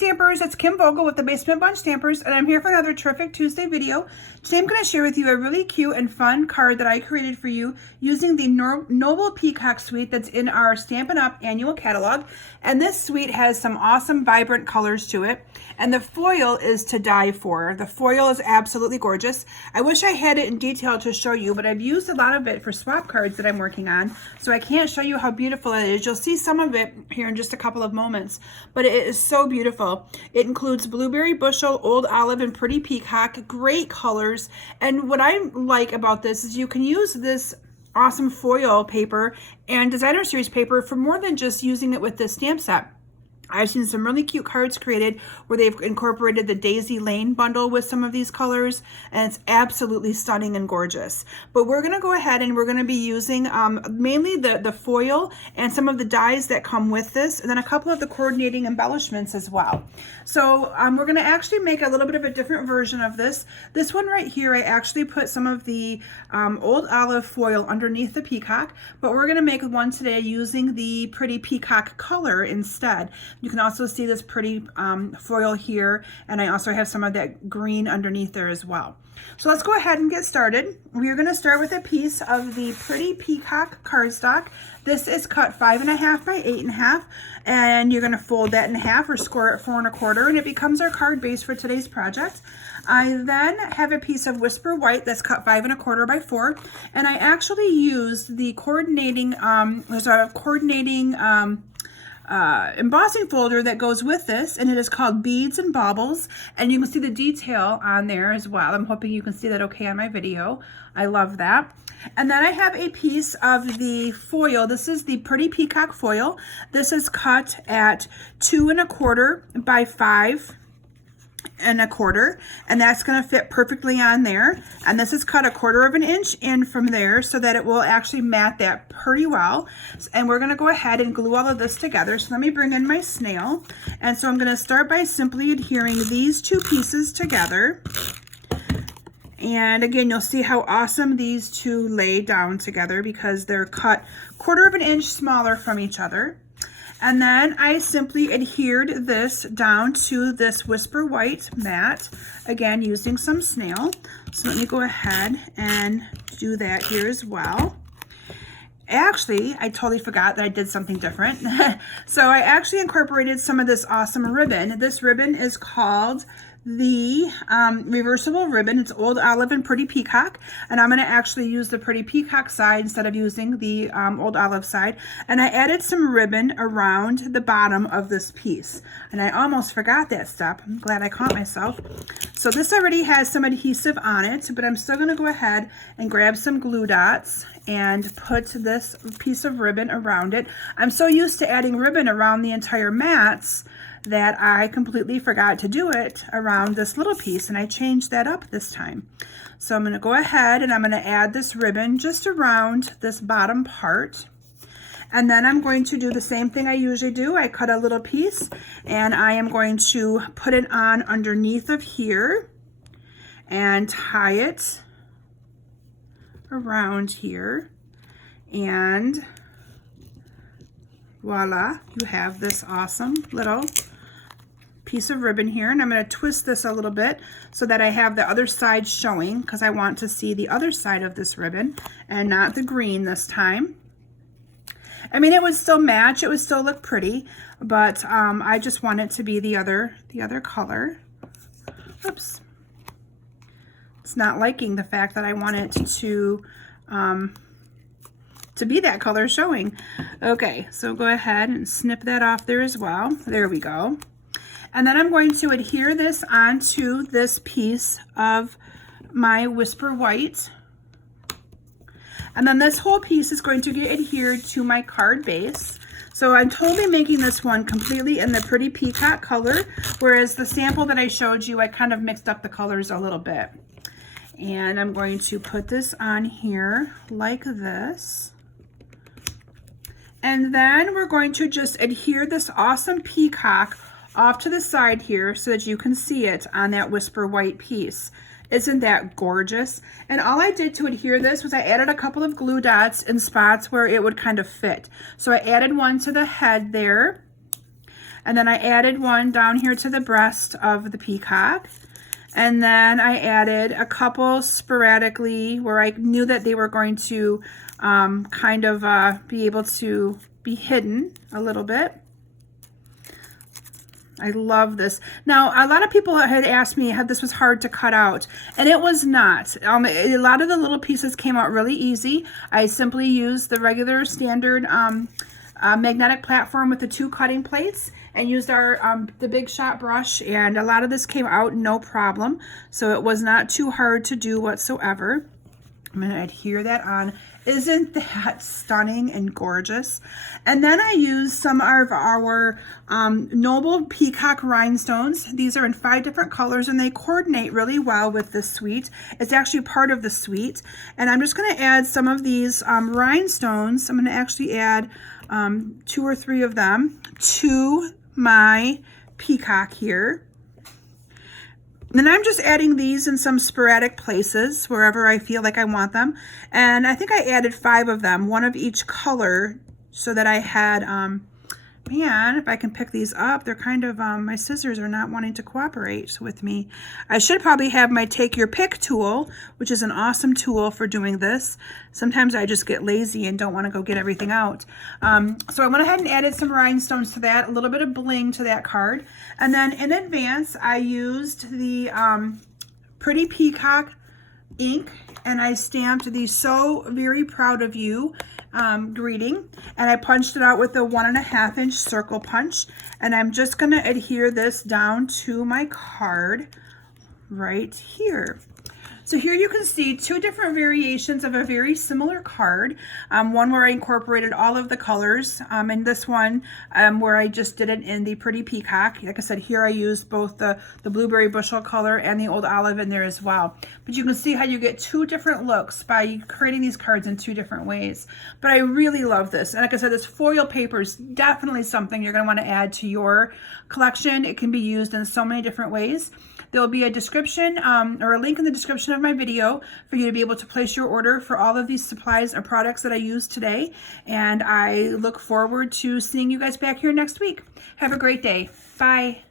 Stampers, it's Kim Vogel with the Basement Bunch Stampers, and I'm here for another terrific Tuesday video. Today I'm going to share with you a really cute and fun card that I created for you using the Royal Peackock suite that's in our Stampin' Up annual catalog. And this suite has some awesome vibrant colors to it, and the foil is to die for. The foil is absolutely gorgeous. I wish I had it in detail to show you, but I've used a lot of it for swap cards that I'm working on, so I can't show you how beautiful it is. You'll see some of it here in just a couple of moments, but it is so beautiful. It includes blueberry bushel, old olive, and pretty peacock. Great colors. And what I like about this is you can use this awesome foil paper and designer series paper for more than just using it with this stamp set. I've seen some really cute cards created where they've incorporated the Daisy Lane bundle with some of these colors, and it's absolutely stunning and gorgeous. But we're going to go ahead and we're going to be using mainly the foil and some of the dies that come with this, and then a couple of the coordinating embellishments as well. So we're going to actually make a little bit of a different version of this. This one right here, I actually put some of the old olive foil underneath the peacock, but we're going to make one today using the pretty peacock color instead. You can also see this pretty foil here, and I also have some of that green underneath there as well. So let's go ahead and get started. We're going to start with a piece of the pretty peacock cardstock. This is cut 5.5 by 8.5, and you're going to fold that in half or score it 4 1/4, and it becomes our card base for today's project. I then have a piece of Whisper White that's cut 5 1/4 by 4, and I actually used the coordinating, there's a coordinating embossing folder that goes with this, and it is called Beads and Baubles, and you can see the detail on there as well. I'm hoping you can see that okay on my video. I love that. And then I have a piece of the foil. This is the pretty peacock foil. This is cut at 2 1/4 by 5 1/4, and that's going to fit perfectly on there. And this is cut 1/4 inch in from there so that it will actually mat that pretty well. And we're going to go ahead and glue all of this together. So let me bring in my snail. And so I'm going to start by simply adhering these two pieces together. And again, you'll see how awesome these two lay down together because they're cut 1/4 inch smaller from each other. And then I simply adhered this down to this Whisper White mat, again using some snail. So let me go ahead and do that here as well. Actually, I totally forgot that I did something different. So I actually incorporated some of this awesome ribbon. This ribbon is called the reversible ribbon. It's old olive and pretty peacock, and I'm going to actually use the pretty peacock side instead of using the old olive side. And I added some ribbon around the bottom of this piece, and I almost forgot that step. I'm glad I caught myself. So this already has some adhesive on it, but I'm still going to go ahead and grab some glue dots and put this piece of ribbon around it. I'm so used to adding ribbon around the entire mats that I completely forgot to do it around this little piece, and I changed that up this time. So I'm going to go ahead and I'm going to add this ribbon just around this bottom part. And then I'm going to do the same thing I usually do. I cut a little piece and I am going to put it on underneath of here and tie it around here, and voila, you have this awesome little piece of ribbon here. And I'm going to twist this a little bit so that I have the other side showing, because I want to see the other side of this ribbon and not the green this time. I mean, it would still match, it would still look pretty, but I just want it to be the other color. Oops. It's not liking the fact that I want it to be that color showing. Okay, so go ahead and snip that off there as well. There we go. And then I'm going to adhere this onto this piece of my Whisper White. And then this whole piece is going to get adhered to my card base. So I'm totally making this one completely in the pretty peacock color, whereas the sample that I showed you, I kind of mixed up the colors a little bit. And I'm going to put this on here like this. And then we're going to just adhere this awesome peacock off to the side here so that you can see it on that Whisper White piece. Isn't that gorgeous? And all I did to adhere this was I added a couple of glue dots in spots where it would kind of fit. So I added one to the head there, And then I added one down here to the breast of the peacock. And then I added a couple sporadically where I knew that they were going to kind of be able to be hidden a little bit. I love this. Now, a lot of people had asked me how this was hard to cut out, and it was not. A lot of the little pieces came out really easy. I simply used the regular standard magnetic platform with the 2 cutting plates and used our the Big Shot brush, and a lot of this came out no problem. So it was not too hard to do whatsoever. I'm going to adhere that on. Isn't that stunning and gorgeous? And then I used some of our Noble Peacock rhinestones. These are in 5 different colors and they coordinate really well with the suite. It's actually part of the suite. And I'm just going to add some of these rhinestones. I'm going to actually add 2 or 3 of them to my peacock here. And I'm just adding these in some sporadic places wherever I feel like I want them. And I think I added 5 of them, 1 of each color, so that I had, man, if I can pick these up, they're kind of, my scissors are not wanting to cooperate with me. I should probably have my Take Your Pick tool, which is an awesome tool for doing this. Sometimes I just get lazy and don't want to go get everything out. So I went ahead and added some rhinestones to that, a little bit of bling to that card. And then in advance, I used the Pretty Peacock ink, and I stamped the So Very Proud of You greeting, and I punched it out with a 1.5 inch circle punch, and I'm just going to adhere this down to my card right here. So here you can see 2 different variations of a very similar card. One where I incorporated all of the colors, and this one where I just did it in the Pretty Peacock. Like I said, here I used both the blueberry bushel color and the old olive in there as well. But you can see how you get 2 different looks by creating these cards in 2 different ways. But I really love this. And like I said, this foil paper is definitely something you're going to want to add to your collection. It can be used in so many different ways. There will be a description or a link in the description of my video for you to be able to place your order for all of these supplies or products that I used today. And I look forward to seeing you guys back here next week. Have a great day. Bye.